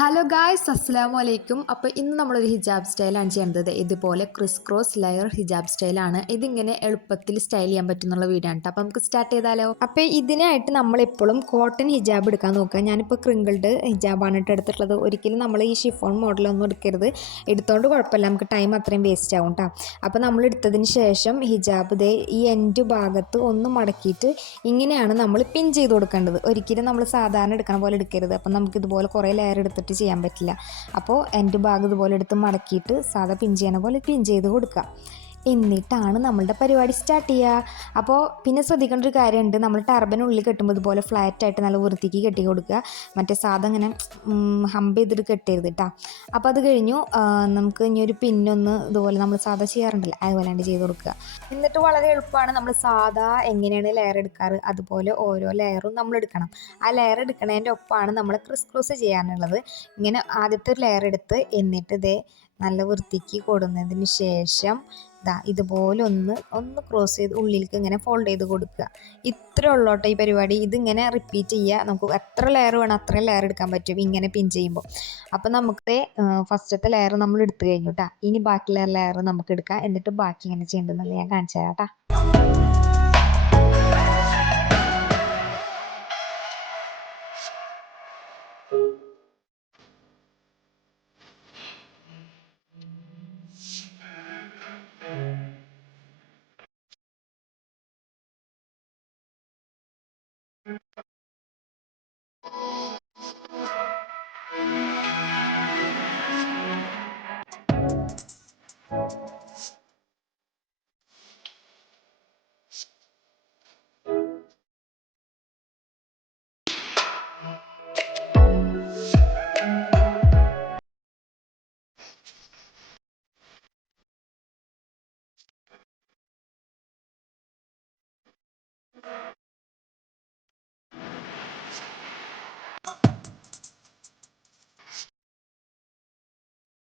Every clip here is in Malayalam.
ഹലോ ഗായ്സ്, അസ്സലാമു അലൈക്കും. അപ്പോൾ ഇന്ന് നമ്മളൊരു ഹിജാബ് സ്റ്റൈലാണ് ചെയ്യുന്നത്. ഇതുപോലെ ക്രിസ് ക്രോസ് ലെയർ ഹിജാബ് സ്റ്റൈലാണ്. ഇതിങ്ങനെ എളുപ്പത്തിൽ സ്റ്റൈൽ ചെയ്യാൻ പറ്റുന്നുള്ള വീഡിയോ ആണ്. അപ്പോൾ നമുക്ക് സ്റ്റാർട്ട് ചെയ്താലോ. അപ്പോൾ ഇതിനായിട്ട് നമ്മളെപ്പോഴും കോട്ടൺ ഹിജാബ് എടുക്കാൻ നോക്കുക. ഞാനിപ്പോൾ ക്രിങ്കിൾഡ് ഹിജാബാണ് എടുത്തിട്ടുള്ളത്. ഒരിക്കലും നമ്മൾ ഈ ഷിഫോൺ മോഡലൊന്നും എടുക്കരുത്. എടുത്തോണ്ട് കുഴപ്പമില്ല, നമുക്ക് ടൈം അത്രയും വേസ്റ്റ് ആവും കേട്ടോ. അപ്പോൾ നമ്മൾ എടുത്തതിന് ശേഷം ഹിജാബ് ഈ എൻഡ് ഭാഗത്ത് ഒന്ന് മടക്കിയിട്ട് ഇങ്ങനെയാണ് നമ്മൾ പിൻ ചെയ്ത് കൊടുക്കേണ്ടത്. ഒരിക്കലും നമ്മൾ സാധാരണ എടുക്കണ പോലെ എടുക്കരുത്. അപ്പം നമുക്കിതുപോലെ കുറേ ലെയർ എടുത്തിട്ട് ചെയ്യാൻ പറ്റില്ല. അപ്പോൾ എൻ്റെ ഭാഗം ഇതുപോലെ എടുത്ത് മടക്കിയിട്ട് സാധാ പിൻ ചെയ്യണ പോലെ പിൻ ചെയ്ത് കൊടുക്കുക. എന്നിട്ടാണ് നമ്മളുടെ പരിപാടി സ്റ്റാർട്ട് ചെയ്യുക. അപ്പോൾ പിന്നെ ശ്രദ്ധിക്കേണ്ട ഒരു കാര്യമുണ്ട്, നമ്മൾ ടർബനുള്ളിൽ കെട്ടുമ്പോൾ ഇതുപോലെ ഫ്ലാറ്റായിട്ട് നല്ല വൃത്തിക്ക് കെട്ടി കൊടുക്കുക. മറ്റേ സാധനം ഇങ്ങനെ ഹമ്പ് ചെയ്തിട്ട് കെട്ടരുത് കേട്ടോ. അപ്പോൾ അത് കഴിഞ്ഞു നമുക്ക് ഇനി ഒരു പിന്നൊന്ന് ഇതുപോലെ നമ്മൾ സാധാ ചെയ്യാറുണ്ടല്ലോ അതുപോലെ ചെയ്ത് കൊടുക്കുക. എന്നിട്ട് വളരെ എളുപ്പമാണ്. നമ്മൾ സാധാ എങ്ങനെയാണ് ലെയർ എടുക്കാറ് അതുപോലെ ഓരോ ലെയറും നമ്മൾ എടുക്കണം. ആ ലെയർ എടുക്കുന്നതിൻ്റെ ഒപ്പമാണ് നമ്മൾ ക്രിസ് ക്രോസ് ചെയ്യാനുള്ളത്. ഇങ്ങനെ ആദ്യത്തെ ഒരു ലെയർ എടുത്ത് എന്നിട്ട് ഇതേ നല്ല വൃത്തിക്ക് കൊടുന്നതിന് ശേഷം ഇതുപോലെ ഒന്ന് ക്രോസ് ചെയ്ത് ഉള്ളിലേക്ക് ഇങ്ങനെ ഫോൾഡ് ചെയ്ത് കൊടുക്കുക. ഇത്ര ഉള്ളോട്ടെ ഈ പരിപാടി. ഇതിങ്ങനെ റിപ്പീറ്റ് ചെയ്യുക. നമുക്ക് എത്ര ലെയർ വേണം അത്രയും ലെയർ എടുക്കാൻ പറ്റും ഇങ്ങനെ പിൻ ചെയ്യുമ്പോൾ. അപ്പം നമുക്ക് ഫസ്റ്റത്തെ ലെയർ നമ്മൾ എടുത്തു കഴിഞ്ഞു കേട്ടോ. ഇനി ബാക്കിയുള്ള ലെയർ നമുക്ക് എടുക്കാം. എന്നിട്ട് ബാക്കി ഇങ്ങനെ ചെയ്യേണ്ടതെന്ന് ഞാൻ കാണിച്ചു തരാം കേട്ടോ.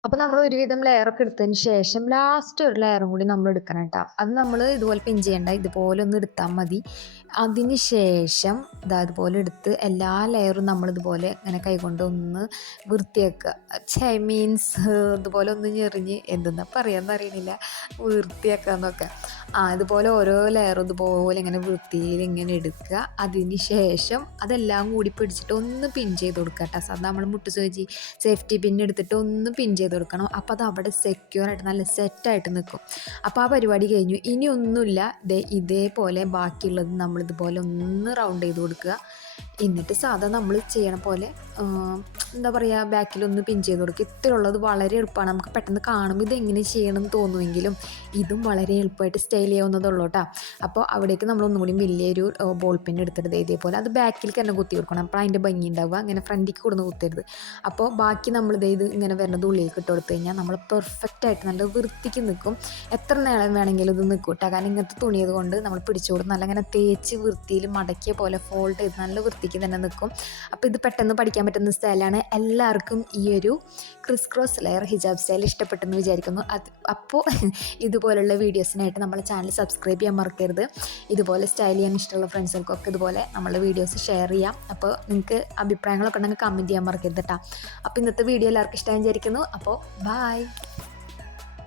അപ്പോൾ നമ്മൾ ഒരുവിധം ലെയറൊക്കെ എടുത്തതിന് ശേഷം ലാസ്റ്റ് ഒരു ലെയറും കൂടി നമ്മൾ എടുക്കണം കേട്ടോ. അത് നമ്മൾ ഇതുപോലെ പിൻ ചെയ്യേണ്ട, ഇതുപോലെ ഒന്ന് എടുത്താൽ മതി. അതിന് ശേഷം ഇതുപോലെ എടുത്ത് എല്ലാ ലെയറും നമ്മളിതുപോലെ ഇങ്ങനെ കൈകൊണ്ട് ഒന്ന് വൃത്തിയാക്കുക. മീൻസ് ഇതുപോലെ ഒന്ന് ഞെറിഞ്ഞ് എന്തെന്നാ പറയാമെന്ന് അറിയണില്ല, വൃത്തിയാക്കാന്നൊക്കെ. ഇതുപോലെ ഓരോ ലെയറും ഇതുപോലെ ഇങ്ങനെ വൃത്തിയിൽ ഇങ്ങനെ എടുക്കുക. അതിന് ശേഷം അതെല്ലാം കൂടി പിടിച്ചിട്ട് ഒന്ന് പിൻ ചെയ്ത് കൊടുക്കുക കേട്ടോ. സാധാരണ നമ്മൾ മുട്ട് സൂചി സേഫ്റ്റി പിൻ എടുത്തിട്ട് ഒന്ന് പിൻ ചെയ്ത് കൊടുക്കണം. അപ്പോൾ അത് അവിടെ സെക്യൂറായിട്ട് നല്ല സെറ്റായിട്ട് നിൽക്കും. അപ്പോൾ ആ പരിപാടി കഴിഞ്ഞു. ഇനി ഒന്നുമില്ല, ഇതേപോലെ ബാക്കിയുള്ളത് നമ്മളിതുപോലെ ഒന്ന് റൗണ്ട് ചെയ്ത് കൊടുക്കുക. എന്നിട്ട് സാധാ നമ്മൾ ചെയ്യണ പോലെ എന്താ പറയുക, ബാക്കിലൊന്ന് പിൻ ചെയ്ത് കൊടുക്കുക. ഇത്രയുള്ളത് വളരെ എളുപ്പമാണ്. നമുക്ക് പെട്ടെന്ന് കാണുമ്പോൾ ഇതെങ്ങനെ ചെയ്യണമെന്ന് തോന്നുമെങ്കിലും ഇതും വളരെ എളുപ്പമായിട്ട് സ്റ്റൈൽ ചെയ്യാവുന്നതുള്ളൂ കേട്ടോ. അപ്പോൾ അവിടേക്ക് നമ്മൾ ഒന്നും കൂടി വലിയൊരു ബോൾ പെൻ എടുത്തിട്ട് ഇതേപോലെ അത് ബാക്കിലേക്ക് തന്നെ കുത്തി കൊടുക്കണം. അപ്പോൾ അതിൻ്റെ ഭംഗി ഉണ്ടാവുക. അങ്ങനെ ഫ്രണ്ടിലേക്ക് കൊടുന്ന് കുത്തരുത്. അപ്പോൾ ബാക്കി നമ്മൾ ഇത് ഇങ്ങനെ വരുന്നത് ഉള്ളിലേക്ക് ഇട്ട് കൊടുത്തു കഴിഞ്ഞാൽ നമ്മൾ പെർഫെക്റ്റായിട്ട് നല്ല വൃത്തിക്ക് നിൽക്കും. എത്ര നേരം വേണമെങ്കിലും ഇത് നിൽക്കും കേട്ടോ. കാരണം ഇങ്ങനത്തെ തുണിയത് കൊണ്ട് നമ്മൾ പിടിച്ചു കൊടുത്ത് നല്ല ഇങ്ങനെ തേച്ച് വൃത്തിയിൽ മടക്കിയ പോലെ ഫോൾഡ് ചെയ്ത് നല്ല വൃത്തിക്ക് തന്നെ നിൽക്കും. അപ്പോൾ ഇത് പെട്ടെന്ന് പഠിക്കാൻ പറ്റുന്ന സ്റ്റൈലാണ്. എല്ലാവർക്കും ഈ ഒരു ക്രിസ് ക്രോസ് ലെയർ ഹിജാബ് സ്റ്റൈൽ ഇഷ്ടപ്പെട്ടെന്ന് വിചാരിക്കുന്നു. അപ്പോൾ ഇതുപോലുള്ള വീഡിയോസിനായിട്ട് നമ്മളെ ചാനൽ സബ്സ്ക്രൈബ് ചെയ്യാൻ മറക്കരുത്. ഇതുപോലെ സ്റ്റൈൽ ചെയ്യാൻ ഇഷ്ടമുള്ള ഫ്രണ്ട്സുകൾക്കൊക്കെ ഇതുപോലെ നമ്മളുടെ വീഡിയോസ് ഷെയർ ചെയ്യാം. അപ്പോൾ നിങ്ങൾക്ക് അഭിപ്രായങ്ങളൊക്കെ ഉണ്ടെങ്കിൽ കമൻറ്റ് ചെയ്യാൻ മറക്കരുത് കേട്ടോ. അപ്പോൾ ഇന്നത്തെ വീഡിയോ എല്ലാവർക്കും ഇഷ്ടമായി വിചാരിക്കുന്നു. അപ്പോൾ ബൈ.